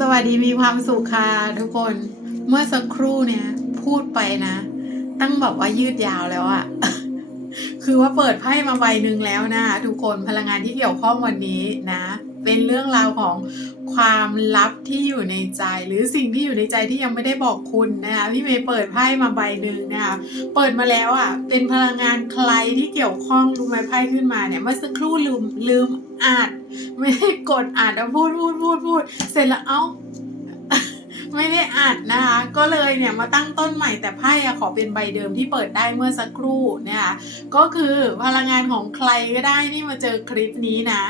สวัสดีมีความสุขค่ะทุกคน เมื่อสักครู่เนี่ย พูดไปนะ ตั้งแบบว่ายืดยาวแล้วอะคือว่าเปิดไพ่มาใบหนึ่งแล้วนะคะทุกคนพลังงานที่เกี่ยวข้องวันนี้นะ เป็นเรื่องราวของความลับที่อยู่ในใจ หรือสิ่งที่อยู่ในใจที่ยังไม่ได้บอกคุณนะคะพี่เมย์เปิดไพ่มาใบหนึ่งนะคะเปิดมาแล้วอะ่ะเป็นพลังงานใครที่เกี่ยวข้องรู้ไหมไพ่ขึ้นมาเนี่ยเมื่อสักครู่ลืมลืมอ่านไม่ได้กดอ่านแล้วพูดพูดพูดพูดเสร็จแล้วเอ้าไม่ได้อัดนะคะ ก็เลยเนี่ยมาตั้งต้นใหม่แต่ไพ่อะขอเป็นใบเดิมที่เปิดได้เมื่อสักครู่นะคะก็คือพลังงานของใครก็ได้ที่มาเจอคลิปนี้นะ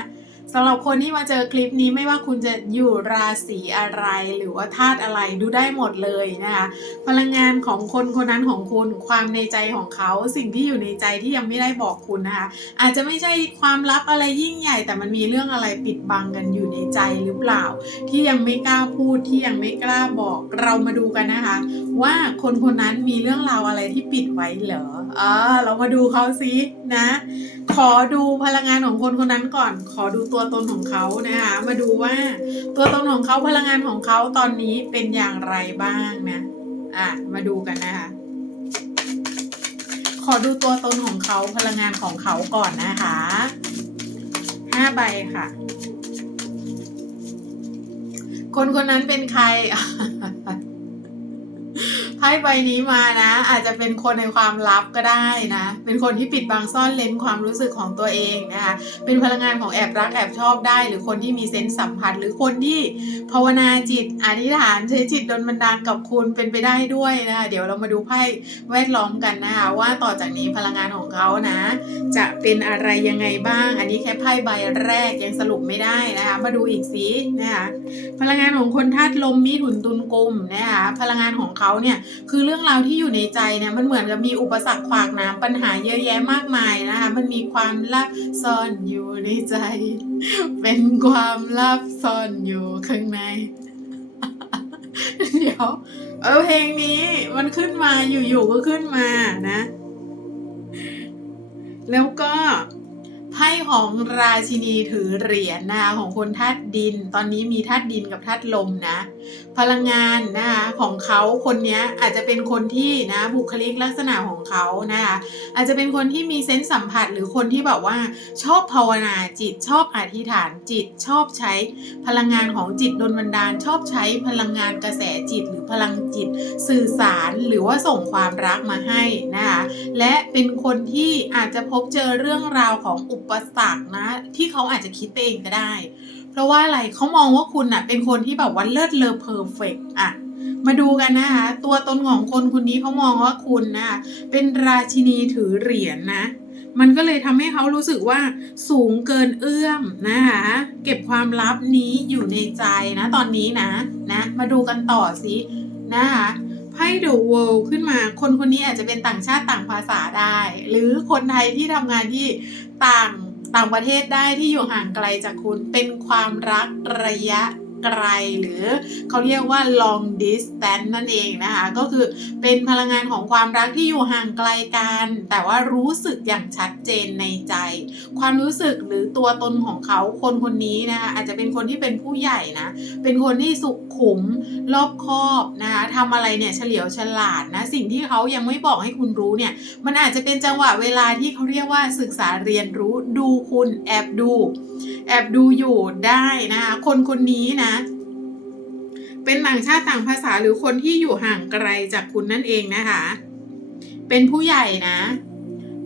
สำหรับคนที่มาเจอคลิปนี้ไม่ว่าคุณจะอยู่ราศีอะไรหรือว่าธาตุอะไรดูได้หมดเลยนะคะพลังงานของคนคนนั้นของคุณ ความในใจของเขาสิ่งที่อยู่ในใจที่ยังไม่ได้บอกคุณนะคะอาจจะไม่ใช่ความลับอะไรยิ่งใหญ่ แต่มันมีเรื่องอะไรปิดบังกันอยู่ในใจหรือเปล่า ที่ยังไม่กล้าพูดที่ยังไม่กล้าบอกเรามาดูกันนะคะ ว่าคนคนนั้นมีเรื่องราวอะไรที่ปิดไว้เหรอเออเรามาดูเขาสินะ ขอดูพลังงานของคนคนนั้นก่อน ขอดูตัวตนของเขานะคะมาดูว่าตัวตนของเขาพลังงานของเขาตอนนี้เป็นอย่างไรบ้างนะอะมาดูกันนะคะขอดูตัวตนของเขาพลังงานของเขาก่อนนะคะห้าใบค่ะ คนคนนั้นเป็นใคร ไพ่ใบนี้มานะ อาจจะเป็นคนในความลับก็ได้นะ เป็นคนที่ปิดบังซ่อนเลนความรู้สึกของตัวเองนะคะ เป็นพลังงานของแอบรักแอบชอบได้ หรือคนที่มีเซนส์สัมผัสหรือคนที่ภาวนาจิตอธิษฐานใช้จิตดลบันดาลกับคุณเป็นไปได้ด้วยนะคะเดี๋ยวเรามาดูไพ่แวดล้อมกันนะคะว่าต่อจากนี้พลังงานของเขานะ จะเป็นอะไรยังไงบ้าง อันนี้แค่ไพ่ใบแรกยังสรุปไม่ได้นะคะ มาดูอีกสีนะคะพลังงานของคนธาตุลมมีถุนตุนกลมนะคะพลังงานของเขาเนี่ยคือเรื่องราวที่อยู่ในใจเนี่ยมันเหมือนกับมีอุปสรรคขวากหน้ำปัญหาเยอะแยะมากมายนะคะ มันมีความลับซ่อนอยู่ในใจ เป็นความลับซ่อนอยู่ข้างใน เดี๋ยว เออเพลงนี้มันขึ้นมาอยู่ๆก็ขึ้นมานะ แล้วก็ ไพ่ของราชินีถือเหรียญนะคะของคนธาตุดิน ตอนนี้มีธาตุดินกับธาตุลมนะ พลังงานนะคะของเขาคนนี้อาจจะเป็นคนที่นะบุคลิกลักษณะของเขานะคะอาจจะเป็นคนที่มีเซนส์สัมผัสหรือคนที่แบบว่า ชอบภาวนาจิต ชอบอธิษฐานจิต ชอบใช้พลังงานของจิตดลบันดาล ชอบใช้พลังงานกระแสจิต หรือพลังจิต สื่อสารหรือว่าส่งความรักมาให้นะคะและเป็นคนที่อาจจะพบเจอเรื่องราวของอุปสรรคนะ ที่เขาอาจจะคิดไปเองก็ได้ เพราะว่าอะไรเขามองว่าคุณน่ะ เป็นคนที่แบบว่าเลิศเลอเพอร์เฟกอะมาดูกันนะคะ ตัวตนของคนคนนี้เขามองว่าคุณนะคะเป็นราชินีถือเหรียญนะ มันก็เลยทำให้เขารู้สึกว่าสูงเกินเอื้อมนะคะเก็บความลับนี้อยู่ในใจนะ ตอนนี้นะนะ มาดูกันต่อสินะคะ ไพ่ The World ขึ้นมา คนคนนี้อาจจะเป็นต่างชาติต่างภาษาได้ หรือคนไทยที่ทำงานที่ต่างต่างประเทศได้ที่อยู่ห่างไกลจากคุณเป็นความรักระยะ ไกลหรือเขาเรียกว่า long distance นั่นเองนะคะ ก็คือเป็นพลังงานของความรักที่อยู่ห่างไกลกัน แต่ว่ารู้สึกอย่างชัดเจนในใจ ความรู้สึกหรือตัวตนของเขาคนคนนี้นะคะอาจจะเป็นคนที่เป็นผู้ใหญ่นะ เป็นคนที่สุขุมรอบคอบนะคะทำอะไรเนี่ยเฉลียวฉลาดนะ สิ่งที่เขายังไม่บอกให้คุณรู้เนี่ย มันอาจจะเป็นจังหวะเวลาที่เขาเรียกว่าศึกษาเรียนรู้ดูคุณแอบดู แอบดูอยู่ได้นะคะคนคนนี้นะ เป็นต่างชาติต่างภาษาหรือคนที่อยู่ห่างไกลจากคุณนั่นเองนะคะ เป็นผู้ใหญ่นะ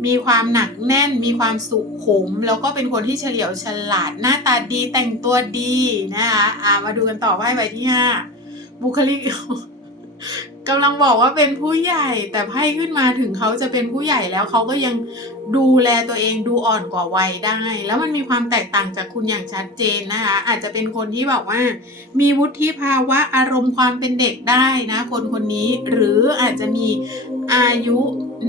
มีความหนักแน่น มีความสุขุม แล้วก็เป็นคนที่เฉลียวฉลาด หน้าตาดีแต่งตัวดีนะคะอ่ามาดูกันต่อว่าใบที่ห้าบุคลิก กำลังบอกว่าเป็นผู้ใหญ่ แต่ไพ่ขึ้นมาถึงเขาจะเป็นผู้ใหญ่แล้วเขาก็ยังดูแลตัวเองดูอ่อนกว่าวัยได้ แล้วมันมีความแตกต่างจากคุณอย่างชัดเจนนะคะ อาจจะเป็นคนที่บอกว่า มีวุฒิภาวะอารมณ์ความเป็นเด็กได้นะ คนคนนี้หรืออาจจะมีอายุ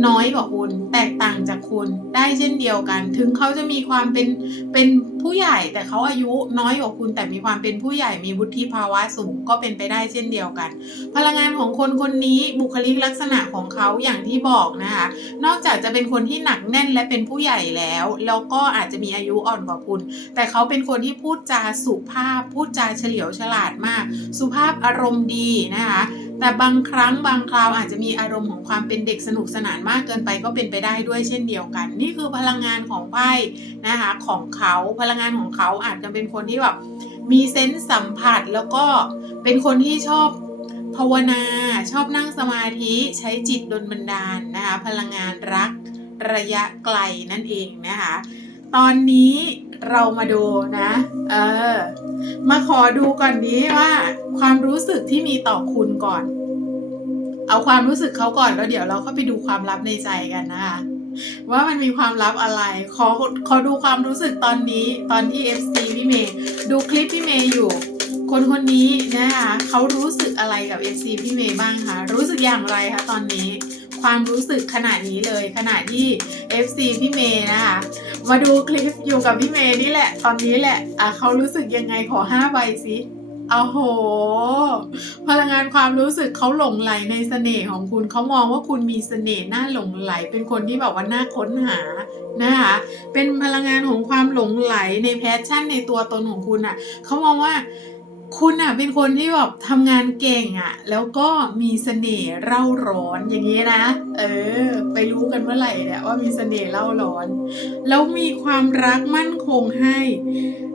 น้อยกว่าคุณแตกต่างจากคุณได้เช่นเดียวกัน ถึงเขาจะมีความเป็นเป็นผู้ใหญ่แต่เขาอายุน้อยกว่าคุณแต่มีความเป็นผู้ใหญ่มีวุฒิภาวะสูงก็เป็นไปได้เช่นเดียวกัน พลังงานของคนคนนี้บุคลิกลักษณะของเขาอย่างที่บอกนะคะนอกจากจะเป็นคนที่หนักแน่นและเป็นผู้ใหญ่แล้วแล้วก็อาจจะมีอายุอ่อนกว่าคุณ แต่เขาเป็นคนที่พูดจาสุภาพ พูดจาเฉลียวฉลาดมาก สุภาพอารมณ์ดีนะคะ แต่บางครั้งบางคราวอาจจะมีอารมณ์ของความเป็นเด็กสนุกสนานมากเกินไปก็เป็นไปได้ด้วยเช่นเดียวกัน นี่คือพลังงานของไพ่นะคะของเขาพลังงานของเขาอาจจะเป็นคนที่แบบมีเซนส์สัมผัสแล้วก็เป็นคนที่ชอบภาวนาชอบนั่งสมาธิใช้จิตดลบันดาลนะคะพลังงานรักระยะไกลนั่นเองนะคะตอนนี้เรามาดูนะ เออ มาขอดูก่อนนี้ว่า ความรู้สึกที่มีต่อคุณก่อน เอาความรู้สึกเขาก่อนแล้วเดี๋ยวเราเข้าไปดูความลับในใจกันนะคะว่ามันมีความลับอะไร ขอขอดูความรู้สึกตอนนี้ ตอนที่ FC พี่เมย์ดูคลิปพี่เมย์อยู่ คนคนนี้นะคะเขารู้สึกอะไรกับ FC พี่เมย์บ้างคะรู้สึกอย่างไรคะตอนนี้ ความรู้สึกขนาดนี้เลยขณะที่ FC พี่เมย์นะคะมาดูคลิปอยู่กับพี่เมย์นี่แหละ ตอนนี้แหละอะเขารู้สึกยังไงขอห้าใบสิ โอ้โห พลังงานความรู้สึกเขาหลงไหลในเสน่ห์ของคุณเขามองว่าคุณมีเสน่ห์น่าหลงไหล เป็นคนที่แบบว่าน่าค้นหานะคะ เป็นพลังงานของความหลงไหลในแพชชั่นในตัวตนของคุณอะเขามองว่า คุณอะเป็นคนที่แบบทำงานเก่งอะ แล้วก็มีเสน่ห์เร่าร้อนอย่างนี้นะ เออ ไปรู้กันเมื่อไหร่เนี่ยว่ามีเสน่ห์เร่าร้อน แล้วมีความรักมั่นคงให้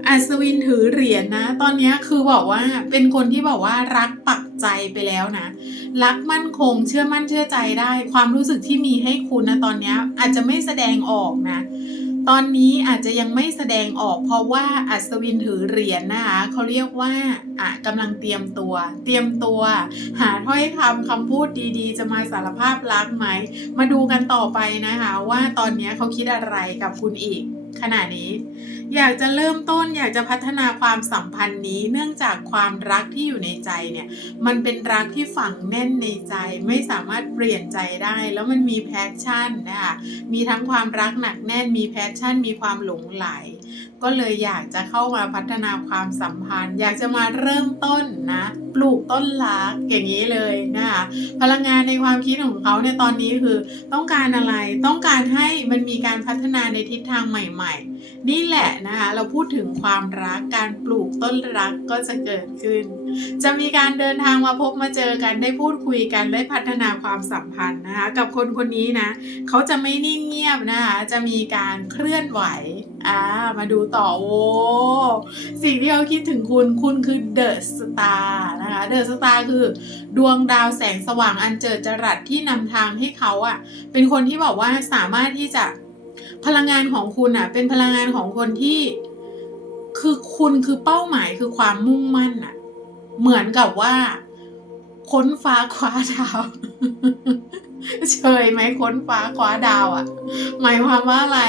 อัศวินถือเหรียญนะตอนนี้คือบอกว่าเป็นคนที่บอกว่ารักปักใจไปแล้วนะ รักมั่นคงเชื่อมั่นเชื่อใจได้ ความรู้สึกที่มีให้คุณนะตอนนี้อาจจะไม่แสดงออกนะ ตอนนี้อาจจะยังไม่แสดงออกเพราะว่าอัศวินถือเหรียญนะคะเขาเรียกว่าอะกำลังเตรียมตัว เตรียมตัว หาถ้อยคำคำพูดดีๆ จะมาสารภาพรักไหม มาดูกันต่อไปนะคะ ว่าตอนนี้เขาคิดอะไรกับคุณอีกขณะนี้ อยากจะเริ่มต้นอยากจะพัฒนาความสัมพันธ์นี้ เนื่องจากความรักที่อยู่ในใจเนี่ยมันเป็นรักที่ฝังแน่นในใจ ไม่สามารถเปลี่ยนใจได้ แล้วมันมีแพชชั่นนะคะมีทั้งความรักหนักแน่นมีแพชชั่น มีความหลงไหล ก็เลยอยากจะเข้ามาพัฒนาความสัมพันธ์ อยากจะมาเริ่มต้นนะปลูกต้นรักอย่างนี้เลยนะคะพลังงานในความคิดของเขาเนี่ยตอนนี้คือต้องการอะไรต้องการให้มันมีการพัฒนาในทิศทางใหม่ ๆ นี่แหละนะคะเราพูดถึงความรักการปลูกต้นรักก็จะเกิดขึ้น จะมีการเดินทางมาพบมาเจอกันได้พูดคุยกันได้พัฒนาความสัมพันธ์นะคะกับคนคนนี้นะเขาจะไม่นิ่งเงียบนะคะจะมีการเคลื่อนไหวอ่ามาดูต่อโอ้สิ่งที่เขาคิดถึงคุณคุณคือเดอะสตาร์นะคะเดอะสตาร์คือดวงดาวแสงสว่างอันเจิดจรัสที่นำทางให้เขาอะเป็นคนที่บอกว่าสามารถที่จะ พลังงานของคุณอะ เป็นพลังงานของคนที่ คือคุณคือเป้าหมายคือความมุ่งมั่นอะ เหมือนกับว่า ค้นฟ้าคว้าดาวเชยไหมค้นฟ้าคว้าดาวอะ หมายความว่าอะไร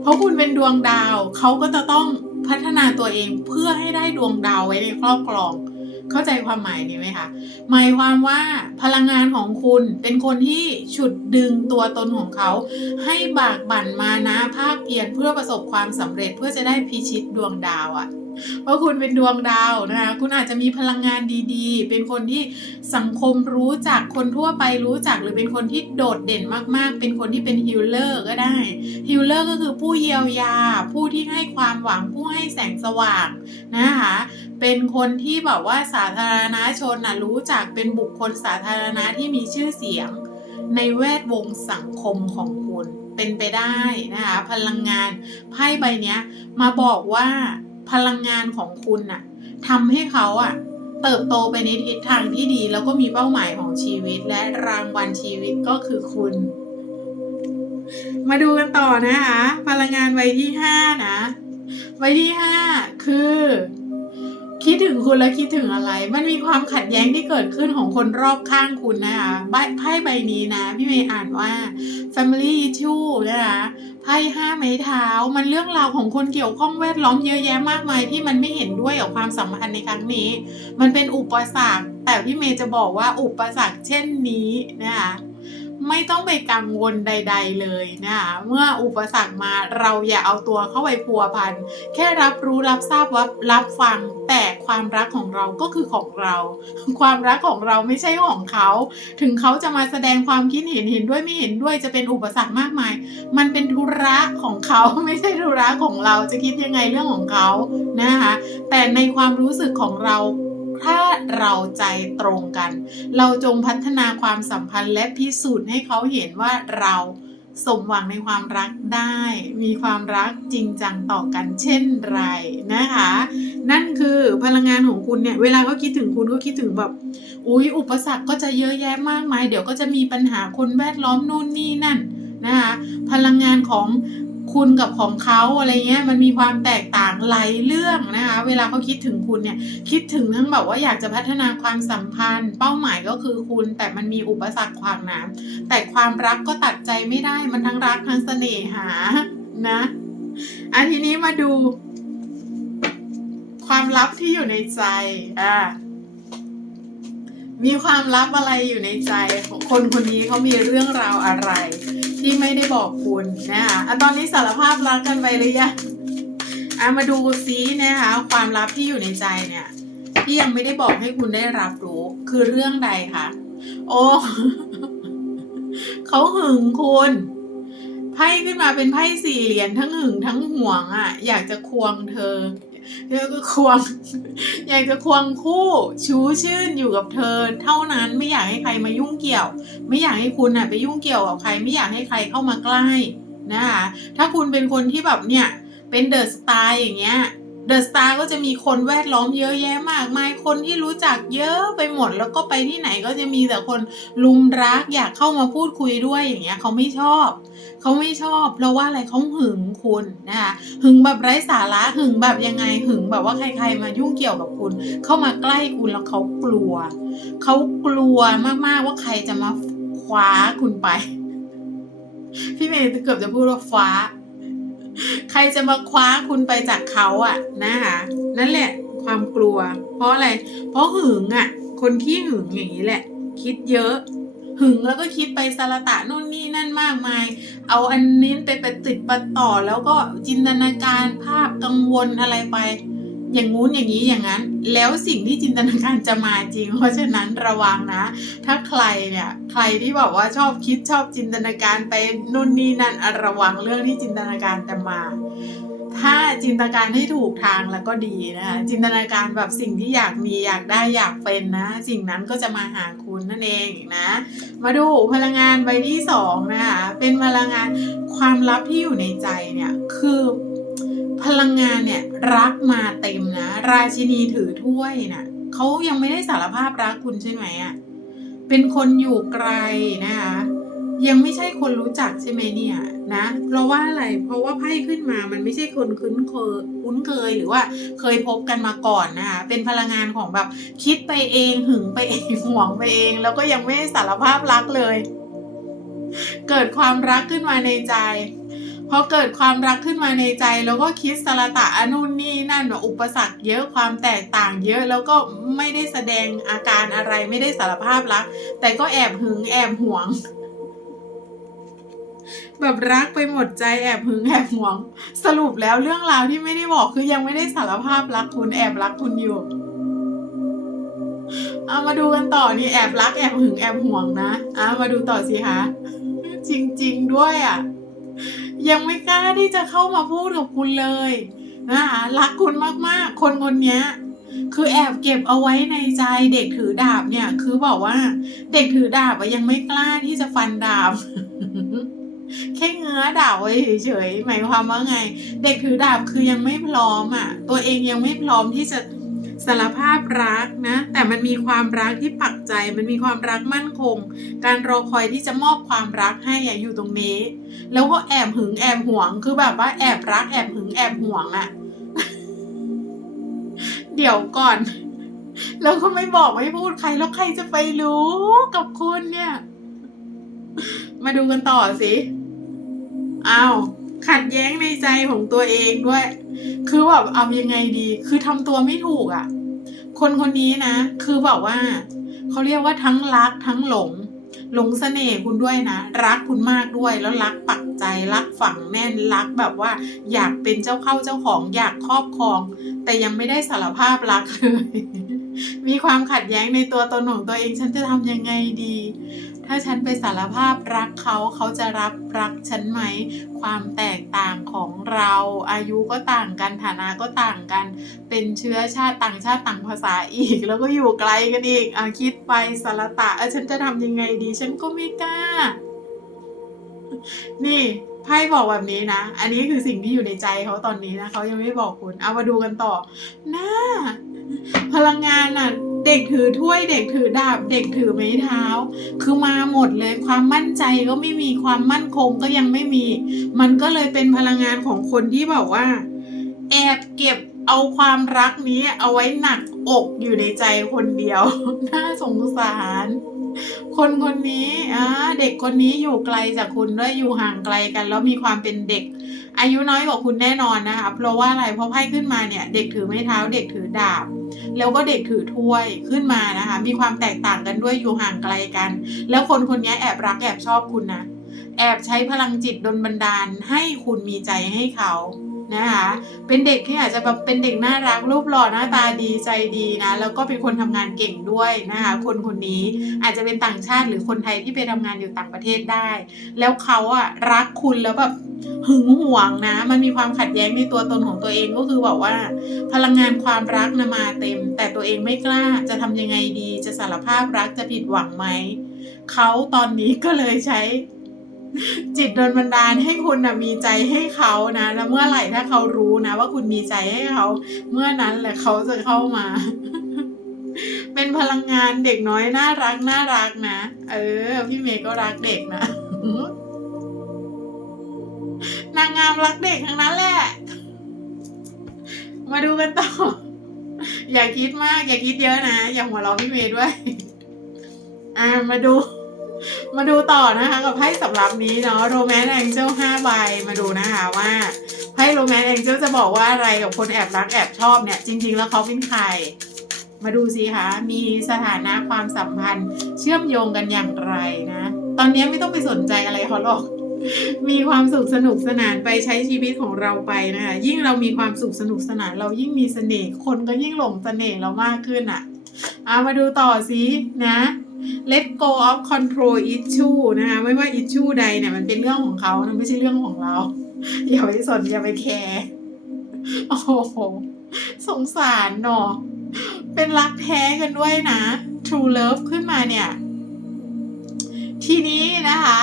เพราะคุณเป็นดวงดาว เขาก็จะต้องพัฒนาตัวเองเพื่อให้ได้ดวงดาวไว้ในครอบครอง เข้าใจความหมายนี้ไหมคะ หมายความว่าพลังงานของคุณเป็นคนที่ฉุดดึงตัวตนของเขา ให้บากบั่นมานะภาคเพียรเพื่อประสบความสำเร็จเพื่อจะได้พิชิตดวงดาวอะ่ะ เพราะคุณเป็นดวงดาวนะคะคุณอาจจะมีพลังงานดีๆ เป็นคนที่สังคมรู้จักคนทั่วไปรู้จักหรือเป็นคนที่โดดเด่นมากๆ เป็นคนที่เป็นฮิลเลอร์ก็ได้ฮิลเลอร์ก็คือผู้เยียวยา ผู้ที่ให้ความหวังผู้ให้แสงสว่างนะคะเป็นคนที่แบบว่าสาธารณชนนะรู้จักเป็นบุคคลสาธารณะที่มีชื่อเสียง ในแวดวงสังคมของคุณเป็นไปได้นะคะพลังงานไพ่ใบนี้มาบอกว่า พลังงานของคุณน่ะทำให้เขาอะเติบโตไปในทิศทางที่ดี แล้วก็มีเป้าหมายของชีวิตและรางวัลชีวิตก็คือคุณ มาดูกันต่อนะคะ พลังงานใบที่ห้านะใบที่ห้าคือ คิดถึงคุณแล้วคิดถึงอะไร มันมีความขัดแย้งที่เกิดขึ้นของคนรอบข้างคุณนะคะใบไพ่ใบนี้นะ พี่เมย์อ่านว่า family issue นะคะ ไพ่ห้าไม้เท้า มันเรื่องราวของคนเกี่ยวข้องแวดล้อมเยอะแยะมากมายที่มันไม่เห็นด้วยกับความสัมพันธ์ในครั้งนี้ มันเป็นอุปสรรค แต่พี่เมย์จะบอกว่าอุปสรรคเช่นนี้นะคะ ไม่ต้องไปกังวลใด ๆเลยนะคะเมื่ออุปสรรคมาเราอย่าเอาตัวเข้าไปพัวพันแค่รับรู้รับทราบว่ารับฟัง แต่ความรักของเราก็คือของเรา ความรักของเราไม่ใช่ของเขา ถึงเขาจะมาแสดงความคิดเห็นเห็นด้วยไม่เห็นด้วยจะเป็นอุปสรรคมากมาย มันเป็นธุระของเขาไม่ใช่ธุระของเราจะคิดยังไงเรื่องของเขานะคะแต่ในความรู้สึกของเรา ถ้าเราใจตรงกัน เราจงพัฒนาความสัมพันธ์และพิสูจน์ให้เขาเห็นว่าเราสมหวังในความรักได้ มีความรักจริงจังต่อกันเช่นไรนะคะ นั่นคือพลังงานของคุณเนี่ย เวลาเขาคิดถึงคุณก็คิดถึงแบบ อุ๊ย อุปสรรคก็จะเยอะแยะมากมาย เดี๋ยวก็จะมีปัญหาคนแวดล้อมนู่นนี่นั่นนะคะ พลังงานของ คุณกับของเขาอะไรเงี้ยมันมีความแตกต่างหลายเรื่องนะคะ เวลาเขาคิดถึงคุณเนี่ยคิดถึงทั้งแบบว่าอยากจะพัฒนาความสัมพันธ์ เป้าหมายก็คือคุณ แต่มันมีอุปสรรคขวางน้ำแต่ความรักก็ตัดใจไม่ได้มันทั้งรักทั้งเสน่หานะอันทีนี้มาดู ความลับที่อยู่ในใจอ่ามีความลับอะไรอยู่ในใจของคนคนนี้เขามีเรื่องราวอะไร ที่ไม่ได้บอกคุณนะคะอะตอนนี้สารภาพรักกันไปหรือยังอะมาดูซินะคะความลับที่อยู่ในใจเนี่ยที่ยังไม่ได้บอกให้คุณได้รับรู้คือเรื่องใดคะโอ้เขาหึงคุณไพ่ขึ้นมาเป็นไพ่สี่เหรียญทั้งหึงทั้งห่วงอะ อยากจะควงเธอ เธอก็ควง อยากจะควงคู่ชูชื่นอยู่กับเธอ เท่านั้นไม่อยากให้ใครมายุ่งเกี่ยว ไม่อยากให้คุณน่ะไปยุ่งเกี่ยวกับใคร ไม่อยากให้ใครเข้ามาใกล้นะคะถ้าคุณเป็นคนที่แบบเนี่ยเป็นเดอะสไตล์อย่างเงี้ย เดอะสตาร์ก็จะมีคนแวดล้อมเยอะแยะมากมายคนที่รู้จักเยอะไปหมด แล้วก็ไปที่ไหนก็จะมีแต่คนลุมรักอยากเข้ามาพูดคุยด้วยอย่างเงี้ยเขาไม่ชอบเขาไม่ชอบเพราะว่าอะไรเขาหึงคุณนะคะหึงแบบไร้สาระหึงแบบยังไงหึงแบบว่าใครๆมายุ่งเกี่ยวกับคุณ เข้ามาใกล้คุณแล้วเขากลัวเขากลัวมากๆว่าใครจะมาคว้าคุณไป พี่เมย์เกือบจะพูดว่าฟ้า ใครจะมาคว้าคุณไปจากเขาอะนะคะนั่นแหละความกลัว เพราะอะไร เพราะหึงอะคนขี้หึงอย่างนี้แหละ คิดเยอะ หึงแล้วก็คิดไปสารตะนู่นนี่นั่นมากมาย เอาอันนี้ไปไปติดปะต่อแล้วก็จินตนาการภาพกังวลอะไรไป อย่างงู้นอย่างนี้อย่างนั้น แล้วสิ่งที่จินตนาการจะมาจริง เพราะฉะนั้นระวังนะ ถ้าใครเนี่ยใครที่บอกว่าชอบคิดชอบจินตนาการไปนู่นนี่นั่นระวังเรื่องที่จินตนาการจะมา ถ้าจินตนาการให้ถูกทางแล้วก็ดีนะคะจินตนาการแบบสิ่งที่อยากมีอยากได้อยากเป็นนะ สิ่งนั้นก็จะมาหาคุณนั่นเองนะ มาดูพลังงานใบที่สองนะคะเป็นพลังงานความลับที่อยู่ในใจเนี่ยคือ พลังงานเนี่ยรักมาเต็มนะ ราชินีถือถ้วยนะ่ะเขายังไม่ได้สารภาพรักคุณใช่ไหมอะ่ะเป็นคนอยู่ไกลนะคะยังไม่ใช่คนรู้จักใช่ไหมเนี่ยนะเพราะว่าอะไรเพราะว่าไพ่ขึ้นมามันไม่ใช่คนคุ้นเคยคุ้นเคยหรือว่าเคยพบกันมาก่อนนะคะเป็นพลังงานของแบบคิดไปเองหึงไปเองห่วงไปเอง แล้วก็ยังไม่สารภาพรักเลย เกิดความรักขึ้นมาในใจ พอเกิดความรักขึ้นมาในใจ แล้วก็คิดสารตะอนุนนี่นั่นอุปสรรคเยอะความแตกต่างเยอะแล้วก็ไม่ได้แสดงอาการอะไรไม่ได้สารภาพรัก แต่ก็แอบหึงแอบห่วง แบบรักไปหมดใจแอบหึงแอบห่วง สรุปแล้วเรื่องราวที่ไม่ได้บอกคือยังไม่ได้สารภาพรักคุณแอบรักคุณอยู่เอามาดูกันต่อนี่แอบรักแอบหึงแอบห่วงนะเอามาดูต่อสิคะจริง ๆ ด้วยอะ ยังไม่กล้าที่จะเข้ามาพูดกับคุณเลยนะคะรักคุณมากๆ คนคนนี้คือแอบเก็บเอาไว้ในใจเด็กถือดาบเนี่ย คือบอกว่า เด็กถือดาบยังไม่กล้าที่จะฟันดาบแค่เงื้อดาบไว้เฉยๆหมายความว่าไง เด็กถือดาบคือยังไม่พร้อมอะ ตัวเองยังไม่พร้อมที่จะ สารภาพรักนะ แต่มันมีความรักที่ปักใจ มันมีความรักมั่นคง การรอคอยที่จะมอบความรักให้อะอยู่ตรงนี้ แล้วก็แอบหึงแอบหวง คือแบบว่าแอบรักแอบหึงแอบหวงอะเดี๋ยวก่อน แล้วก็ไม่บอกไม่พูดใครแล้วใครจะไปรู้กับคุณเนี่ย มาดูกันต่อสิ อ้าว ขัดแย้งในใจของตัวเองด้วย คือแบบเอายังไงดี คือทำตัวไม่ถูกอะ่ะ คนคนนี้นะ คือแบบว่า เขาเรียกว่าทั้งรักทั้งหลง หลงเสน่ห์คุณด้วยนะ รักคุณมากด้วย แล้วรักปักใจ รักฝังแน่น รักแบบว่า อยากเป็นเจ้าเข้าเจ้าของ อยากครอบครอง แต่ยังไม่ได้สารภาพรักเลย มีความขัดแย้งในตัวตนของตัวเองฉันจะทำยังไงดี ถ้าฉันไปสารภาพรักเขาเขาจะรับรักฉันไหม ความแตกต่างของเรา อายุก็ต่างกันฐานะก็ต่างกัน เป็นเชื้อชาติต่างชาติต่างภาษาอีก แล้วก็อยู่ไกลกันอีกอคิดไปสารตะเออฉันจะทำยังไงดี ฉันก็ไม่กล้า นี่ไพ่บอกแบบนี้นะ อันนี้คือสิ่งที่อยู่ในใจเขาตอนนี้นะเขายังไม่บอกคุณ เอามาดูกันต่อหน่า พลังงานน่ะ เด็กถือถ้วยเด็กถือดาบ เด็กถือไม้เท้า คือมาหมดเลยความมั่นใจก็ไม่มีความมั่นคงก็ยังไม่มี มันก็เลยเป็นพลังงานของคนที่แบบว่า แอบเก็บเอาความรักนี้เอาไว้หนักอกอยู่ในใจคนเดียว น่าสงสาร คนคนนี้อ่าเด็กคนนี้อยู่ไกลจากคุณด้วยอยู่ห่างไกลกัน แล้วมีความเป็นเด็ก อายุน้อยกว่าคุณแน่นอนนะคะเพราะว่าอะไรเพราะไพ่ขึ้นมาเนี่ย เด็กถือไม้เท้า เด็กถือดาบ แล้วก็เด็กถือถ้วยขึ้นมานะคะ มีความแตกต่างกันด้วยอยู่ห่างไกลกัน แล้วคนคนนี้แอบรักแอบชอบคุณนะแอบใช้พลังจิตดลบันดาลให้คุณมีใจให้เขา นะคะ เป็นเด็กที่อาจจะแบบเป็นเด็กน่ารักรูปหล่อหน้าตาดีใจดีนะ แล้วก็เป็นคนทำงานเก่งด้วยนะคะ คนคนนี้อาจจะเป็นต่างชาติหรือคนไทยที่ไปทำงานอยู่ต่างประเทศได้ แล้วเขาอะรักคุณแล้วแบบหึงหวงนะ มันมีความขัดแย้งในตัวตนของตัวเองก็คือบอกว่า พลังงานความรักนะมาเต็ม แต่ตัวเองไม่กล้าจะทำยังไงดี จะสารภาพรักจะผิดหวังไหมเขาตอนนี้ก็เลยใช้ จิตโดนบันดาลให้คุณนะมีใจให้เขานะ แล้วเมื่อไหร่ถ้าเขารู้นะ ว่าคุณมีใจให้เขา เมื่อนั้นแหละเขาจะเข้ามา เป็นพลังงานเด็กน้อยน่ารักน่ารักนะ เออ พี่เมย์ก็รักเด็กนะนางงามรักเด็กทั้งนั้นแหละ มาดูกันต่อ อย่าคิดมาก อย่าคิดเยอะนะ อย่าหัวเราะพี่เมย์ด้วย อ่ามาดู มาดูต่อนะคะ กับไพ่สำหรับนี้เนาะโรแมนต์แองเจิลห้าใบมาดูนะคะว่าไพ่โรแมนต์แองเจิลจะบอกว่าอะไรกับคนแอบรักแอบชอบเนี่ย จริง ๆ แล้วเขาเป็นใคร มาดูสิคะมีสถานะความสัมพันธ์เชื่อมโยงกันอย่างไรนะ ตอนนี้ไม่ต้องไปสนใจอะไรเขาหรอกมีความสุขสนุกสนานไปใช้ชีวิตของเราไปนะคะยิ่งเรามีความสุขสนุกสนาน เรายิ่งมีเสน่ห์คนก็ยิ่งหลงเสน่ห์เรามากขึ้นอะเอามาดูต่อสินะ let go of control issue นะคะไม่ว่า issue ใดเนี่ยมันเป็นเรื่องของเขานะไม่ใช่เรื่องของเรา อย่าไปสนอย่าไปแคร์โอ้โหสงสารเนาะเป็นรักแท้กันด้วยนะ true love ขึ้นมาเนี่ย ทีนี้นะคะ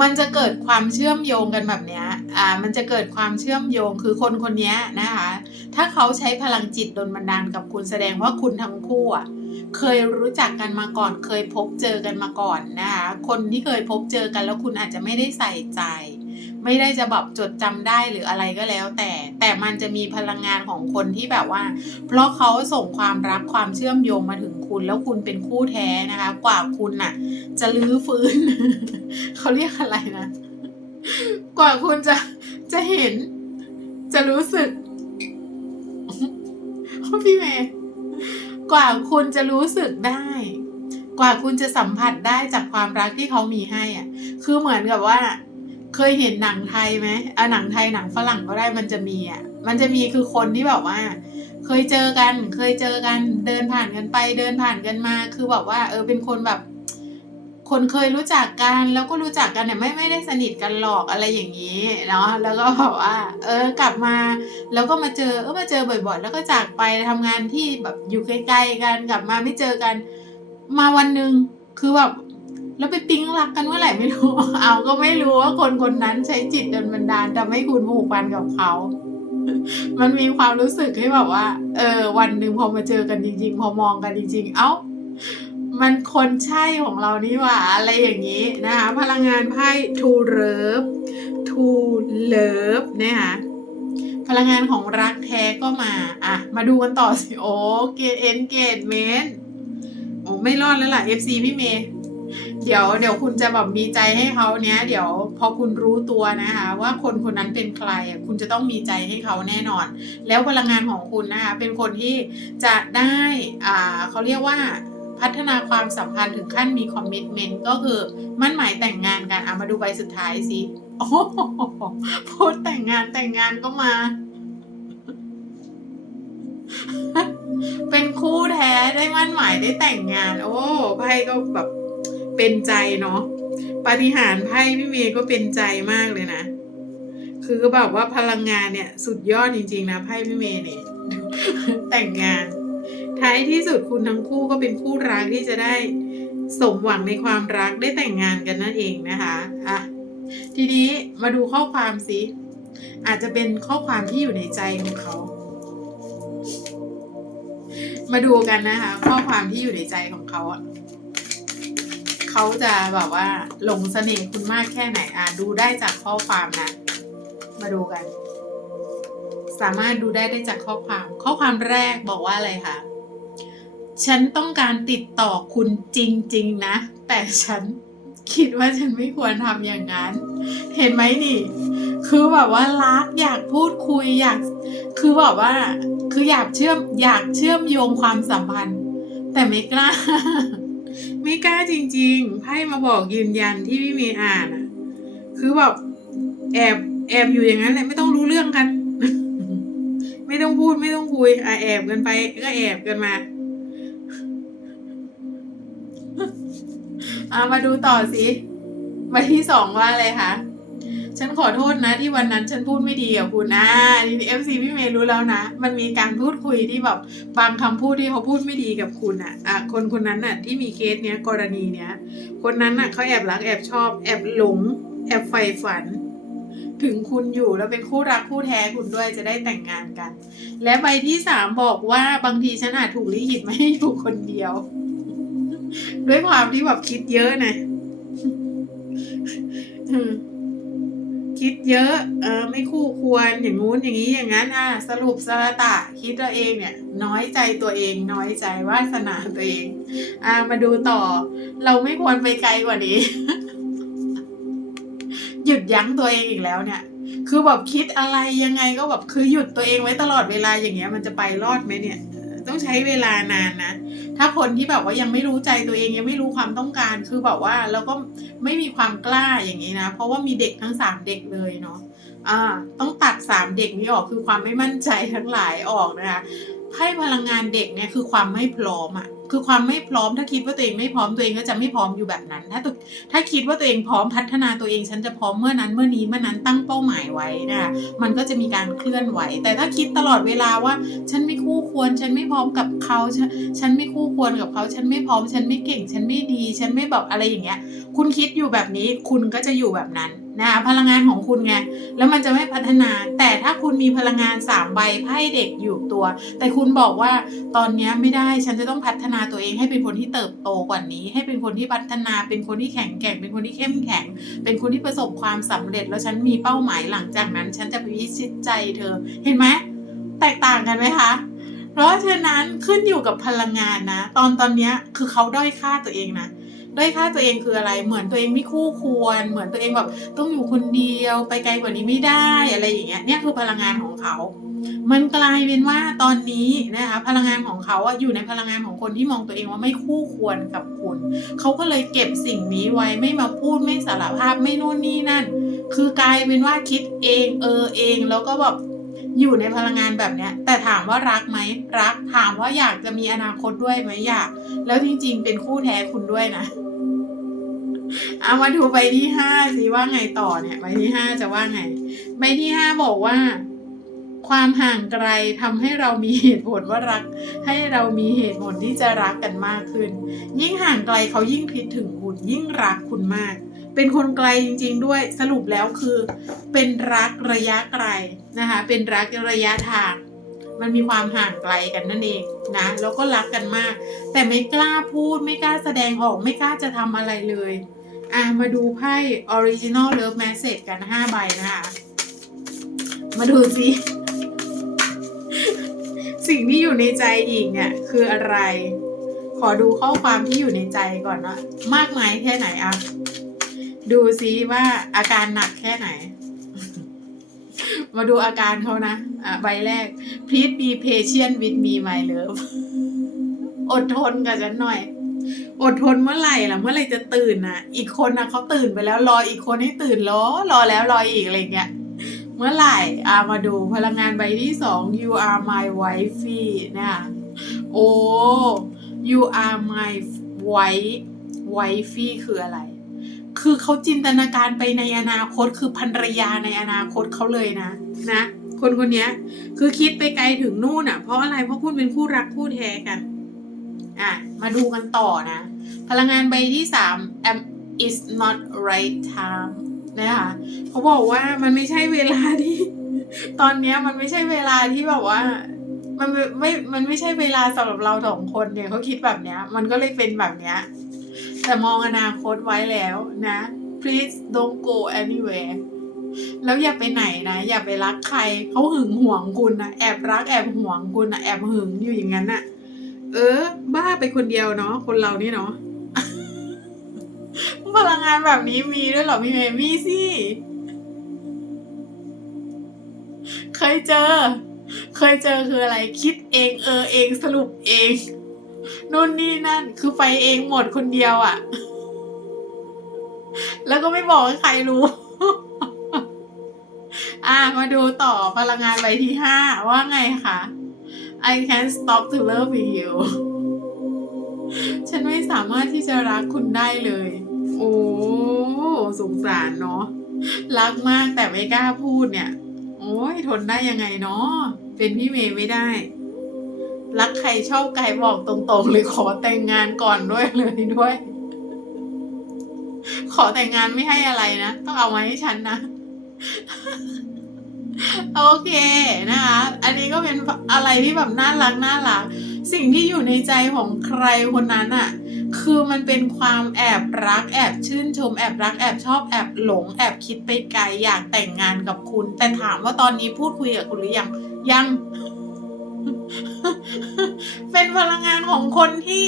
มันจะเกิดความเชื่อมโยงกันแบบเนี้ยอ่ามันจะเกิดความเชื่อมโยงคือคนคนนี้นะคะ ถ้าเขาใช้พลังจิตดลบันดาลกับคุณแสดงว่าคุณทั้งคู่อะ เคยรู้จักกันมาก่อน เคยพบเจอกันมาก่อนนะคะคนที่เคยพบเจอกันแล้วคุณอาจจะไม่ได้ใส่ใจ ไม่ได้จะแบบจดจำได้หรืออะไรก็แล้ว แต่แต่มันจะมีพลังงานของคนที่แบบว่า เพราะเขาส่งความรักความเชื่อมโยงมาถึงคุณ แล้วคุณเป็นคู่แท้นะคะ กว่าคุณน่ะ จะลื้อฟื้นเขาเรียกอะไรนะกว่าคุณจะจะเห็น จะรู้สึกพี่เมย์ กว่าคุณจะรู้สึกได้ กว่าคุณจะสัมผัสได้จากความรักที่เขามีให้อะ คือเหมือนกับว่า เคยเห็นหนังไทยไหมอะหนังไทยหนังฝรั่งก็ได้มันจะมีอะ มันจะมีคือคนที่แบบว่า เคยเจอกัน เคยเจอกัน เดินผ่านกันไป เดินผ่านกันมา คือแบบว่า เออเป็นคนแบบ คนเคยรู้จักกันแล้วก็รู้จักกันเนี่ยไม่ไม่ได้สนิทกันหรอกอะไรอย่างนี้เนาะแล้วก็แบบว่า เออกลับมา แล้วก็มาเจอเออมาเจอบ่อยๆ แล้วก็จากไปทำงานที่แบบอยู่ไกลๆกันกลับมาไม่เจอกัน มาวันหนึ่งคือแบบแล้วไปปิ๊งรักกันเมื่อไหร่ไม่รู้ เอาก็ไม่รู้ว่าคนคนนั้นใช้จิตดลบันดาลทำให้คุณผูกพันกับเขา มันมีความรู้สึกให้แบบว่า เออ วันหนึ่งพอมาเจอกันจริง ๆ พอมองกันจริง ๆ เอ้า มันคนใช่ของเรานี่หว่าอะไรอย่างนี้นะคะ พลังงานไพ่ to love to love นะคะพลังงานของรักแท้ก็มา อะ มาดูกันต่อสิ โอ้เกตเอ็นเกตเมนโอ้ไม่รอดแล้วล่ะ FC พี่เมย์เดี๋ยวเดี๋ยวคุณจะแบบมีใจให้เขาเนี้ยเดี๋ยวพอคุณรู้ตัวนะคะ ว่าคนคนนั้นเป็นใครคุณจะต้องมีใจให้เขาแน่นอน แล้วพลังงานของคุณนะคะเป็นคนที่จะได้อ่าเขาเรียกว่า พัฒนาความสัมพันธ์ถึงขั้นมีคอมมิชเมนต์ก็คือ มั่นหมายแต่งงานกันอะมาดูใบสุดท้ายสิโอ้โหพสแต่งงานแต่งงานก็มา เป็นคู่แท้ได้มั่นหมายได้แต่งงาน โอ้ไพ่ก็แบบเป็นใจเนาะปาฏิหาริย์ไพ่พี่เมย์ก็เป็นใจมากเลยนะคือแบบว่าพลังงานเนี่ย สุดยอดจริง ๆ นะไพ่พี่เมย์เนี่ยแต่งงาน ท้ายที่สุดคุณทั้งคู่ก็เป็นคู่รักที่จะได้สมหวังในความรักได้แต่งงานกันนั่นเองนะคะอะทีนี้มาดูข้อความสิอาจจะเป็นข้อความที่อยู่ในใจของเขา มาดูกันนะคะ ข้อความที่อยู่ในใจของเขาอะเขาจะแบบว่าหลงเสน่ห์คุณมากแค่ไหนอะดูได้จากข้อความนะ มาดูกัน สามารถดูได้ได้จากข้อความ ข้อความแรกบอกว่าอะไรคะ ฉันต้องการติดต่อคุณจริง ๆ นะ แต่ฉันคิดว่าฉันไม่ควรทำอย่างนั้น เห็นไหมนี่ คือแบบว่ารักอยากพูดคุยอยาก คือแบบว่า คืออยากเชื่อมอยากเชื่อมโยงความสัมพันธ์ แต่ไม่กล้า ไม่กล้าจริง ๆ ไพ่มาบอกยืนยันที่พี่เมย์อ่านอะคือแบบแอบแอบอยู่อย่างนั้นแหละไม่ต้องรู้เรื่องกัน ไม่ต้องพูดไม่ต้องคุยอะแอบกันไปก็แอบกันมา อามาดูต่อสิใบที่สองว่าอะไรคะฉันขอโทษนะ ที่วันนั้นฉันพูดไม่ดีกับคุณอ่านี่เอฟซีพี่เมย์รู้แล้วนะ มันมีการพูดคุยที่แบบบางคำพูดที่เขาพูดไม่ดีกับคุณอะอะคนคนนั้นน่ะที่มีเคสเนี้ยกรณีเนี้ย คนนั้นน่ะเขาแอบรักแอบชอบ แอบหลง แอบใฝ่ฝัน ถึงคุณอยู่แล้วเป็นคู่รักคู่แท้คุณด้วยจะได้แต่งงานกัน และใบที่สามบอกว่าบางทีฉันอาจถูกลิขิตไม่ให้อยู่คนเดียว ด้วยความที่แบบคิดเยอะนะคิดเยอะ เออ ไม่คู่ควรอย่างงู้นอย่างนี้อย่างนั้น อะ สรุปสระตะ คิดตัวเองเนี่ย น้อยใจตัวเอง น้อยใจวาสนาตัวเอง อ่ามาดูต่อ เราไม่ควรไปไกลกว่านี้ หยุดยั้งตัวเองอีกแล้วเนี่ย คือแบบคิดอะไรยังไงก็แบบคือหยุดตัวเองไว้ตลอดเวลาอย่างเงี้ย มันจะไปรอดไหมเนี่ย ต้องใช้เวลานานนะ ถ้าคนที่แบบว่ายังไม่รู้ใจตัวเองยังไม่รู้ความต้องการคือแบบว่าแล้วก็ไม่มีความกล้าอย่างนี้นะ เพราะว่ามีเด็กทั้งสามเด็กเลยเนาะอ่าต้องตัดสามเด็กนี้ออกคือความไม่มั่นใจทั้งหลายออกนะคะไพ่พลังงานเด็กเนี่ยคือความไม่พร้อมอะ คือความไม่พร้อมถ้าคิดว่าตัวเองไม่พร้อมตัวเองก็จะไม่พร้อมอยู่แบบนั้น ถ้าตัวถ้าคิดว่าตัวเองพร้อมพัฒนาตัวเองฉันจะพร้อมเมื่อนั้นเมื่อนี้เมื่อนั้นตั้งเป้าหมายไว้นะคะมันก็จะมีการเคลื่อนไหว แต่ถ้าคิดตลอดเวลาว่า ฉันไม่คู่ควร ฉันไม่พร้อมกับเขาฉันฉันไม่คู่ควรกับเขา ฉันไม่พร้อม ฉันไม่เก่ง ฉันไม่ดี ฉันไม่แบบอะไรอย่างเงี้ย คุณคิดอยู่แบบนี้คุณก็จะอยู่แบบนั้น นะคะพลังงานของคุณไงแล้วมันจะไม่พัฒนา แต่ถ้าคุณมีพลังงานสามใบไพ่เด็กอยู่ตัว แต่คุณบอกว่าตอนนี้ไม่ได้ฉันจะต้องพัฒนาตัวเองให้เป็นคนที่เติบโตกว่านี้ ให้เป็นคนที่พัฒนา เป็นคนที่แข็งแกร่ง เป็นคนที่เข้มแข็ง เป็นคนที่ประสบความสำเร็จ แล้วฉันมีเป้าหมายหลังจากนั้น ฉันจะไปพิชิตใจเธอ เห็นไหมแตกต่างกันไหมคะเพราะฉะนั้นขึ้นอยู่กับพลังงานนะ ตอนตอนนี้คือเขาด้อยค่าตัวเองนะ ด้อยค่าตัวเองคืออะไร เหมือนตัวเองไม่คู่ควร เหมือนตัวเองแบบต้องอยู่คนเดียวไปไกลกว่านี้ไม่ได้อะไรอย่างเงี้ยเนี่ยคือพลังงานของเขา มันกลายเป็นว่าตอนนี้นะคะพลังงานของเขาอะอยู่ในพลังงานของคนที่มองตัวเองว่าไม่คู่ควรกับคุณ เขาก็เลยเก็บสิ่งนี้ไว้ไม่มาพูดไม่สารภาพไม่นู่นนี่นั่น คือกลายเป็นว่าคิดเองเออเองแล้วก็แบบ อยู่ในพลังงานแบบเนี้ย แต่ถามว่ารักไหมรักถามว่าอยากจะมีอนาคตด้วยไหมอยาก แล้วจริงๆ เป็นคู่แท้คุณด้วยนะเอามาดูใบที่ห้าสิว่าไงต่อเนี่ยใบที่ห้าจะว่าไงใบที่ห้าบอกว่า ความห่างไกลทำให้เรามีเหตุผลว่ารัก ให้เรามีเหตุผลที่จะรักกันมากขึ้น ยิ่งห่างไกลเขายิ่งคิดถึงคุณยิ่งรักคุณมาก เป็นคนไกลจริง ๆ ด้วยสรุปแล้วคือ เป็นรักระยะไกล นะคะ เป็นรักระยะทาง มันมีความห่างไกลกันนั่นเองนะแล้วก็รักกันมาก แต่ไม่กล้าพูดไม่กล้าแสดงออกไม่กล้าจะทำอะไรเลยอะมาดูไพ่ Original Love Message กัน 5 ใบนะคะ มาดูสิ สิ่งที่อยู่ในใจอีกเนี่ย คืออะไร ขอดูข้อความที่อยู่ในใจก่อนว่ามากมายแค่ไหนอะ ดูซิว่าอาการหนักแค่ไหน มาดูอาการเขานะ อะใบแรก please be patient with me my love อดทนกับฉันหน่อย อดทนเมื่อไหร่ล่ะ เมื่อไหร่จะตื่นน่ะอีกคนนะเขาตื่นไปแล้วรออีกคนให้ตื่นรอรอแล้วรออีกอะไรเงี้ย เมื่อไหร่อ่ามาดูพลังงานใบที่สอง you are my wifey นะคะโอ้ you are my wife wifey คืออะไรคือเขาจินตนาการไปในอนาคตคือภรรยาในอนาคตเขาเลยนะ นะ คนคนนี้คือคิดไปไกลถึงนู่นอะ เพราะอะไรเพราะคุณเป็นคู่รักคู่แท้กัน อะ มาดูกันต่อนะ พลังงานใบที่สาม am is not right time นะคะเขาบอกว่ามันไม่ใช่เวลาที่ ตอนเนี้ยมันไม่ใช่เวลาที่แบบว่ามันไม่ไม่มันไม่ใช่เวลาสำหรับเราสองคนเนี่ยเขาคิดแบบเนี้ย มันก็เลยเป็นแบบเนี้ย แต่มองอนาคตไว้แล้วนะ please don't go anywhere แล้วอย่าไปไหนนะ อย่าไปรักใครเขาหึงหวงคุณนะแอบรักแอบหวงคุณนะแอบหึงอยู่อย่างนั้นน่ะเออ บ้าไปคนเดียวเนาะคนเรานี่เนาะพลังงานแบบนี้มีด้วยเหรอพี่เมย์มีสิเคยเจอ เคยเจอคืออะไรคิดเองเออเองสรุปเองนู่นนี่นั่น คือไปเองหมดคนเดียวอะ่ะ แล้วก็ไม่บอกให้ใครรู้ อะมาดูต่อพลังงานใบที่ห้าว่าไงคะ I can't stop to love you ฉันไม่สามารถที่จะรักคุณได้เลย โอ้สงสารเนาะรักมากแต่ไม่กล้าพูดเนี่ย โอ้ยทนได้ยังไงเนาะเป็นพี่เมย์ไม่ได้ รักใครชอบใครบอกตรงๆเลยขอแต่งงานก่อนด้วยเลยด้วย ขอแต่งงานไม่ให้อะไรนะ ต้องเอามาให้ฉันนะ โอเคนะคะ อันนี้ก็เป็นอะไรที่แบบน่ารักน่ารัก สิ่งที่อยู่ในใจของใครคนนั้นอะคือมันเป็นความแอบรักแอบชื่นชมแอบรักแอบชอบแอบหลงแอบคิดไปไกลอยากแต่งงานกับคุณ แต่ถามว่าตอนนี้พูดคุยกับคุณหรือยังยัง เป็นพลังงานของคนที่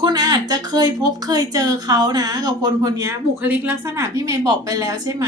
คุณอาจจะเคยพบเคยเจอเขานะ กับคนคนนี้บุคลิกลักษณะพี่เมย์บอกไปแล้วใช่ไหม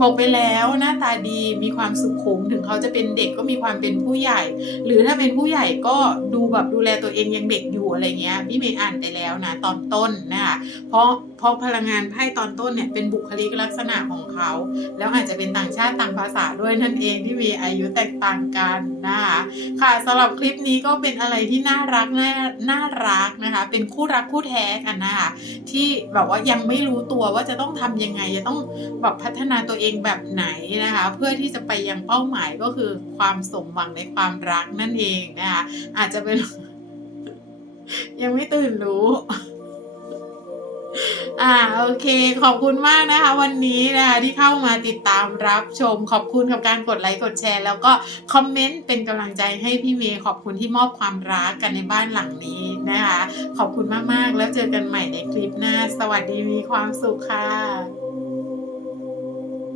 บอกไปแล้วหน้าตาดีมีความสุขุมถึงเขาจะเป็นเด็กก็มีความเป็นผู้ใหญ่ หรือถ้าเป็นผู้ใหญ่ก็ดูแบบดูแลตัวเองยังเด็กอยู่อะไรเงี้ยพี่เมย์อ่านไปแล้วนะตอนต้นนะคะเพราะเพราะพลังงานไพ่ตอนต้นเนี่ยเป็นบุคลิกลักษณะของเขา แล้วอาจจะเป็นต่างชาติต่างภาษาด้วยนั่นเองที่มีอายุแตกต่างกันนะคะค่ะสำหรับคลิปนี้ก็เป็นอะไรที่น่ารักน่าน่ารักนะคะเป็นครักคู่แท้กันนะคะที่แบบว่ายังไม่รู้ตัวว่าจะต้องทำยังไง จะต้องแบบพัฒนาตัวเองแบบไหนนะคะ เพื่อที่จะไปยังเป้าหมายก็คือความสมหวังในความรักนั่นเองนะคะอาจจะเป็นยังไม่ตื่นรู้ อ่าโอเค ขอบคุณมากนะคะ วันนี้นะคะที่เข้ามาติดตามรับชม ขอบคุณกับการกดไลค์กดแชร์ แล้วก็คอมเมนต์เป็นกำลังใจให้พี่เมย์ขอบคุณที่มอบความรักกันในบ้านหลังนี้นะคะ ขอบคุณมากๆ แล้วเจอกันใหม่ในคลิปหน้า สวัสดีมีความสุขค่ะ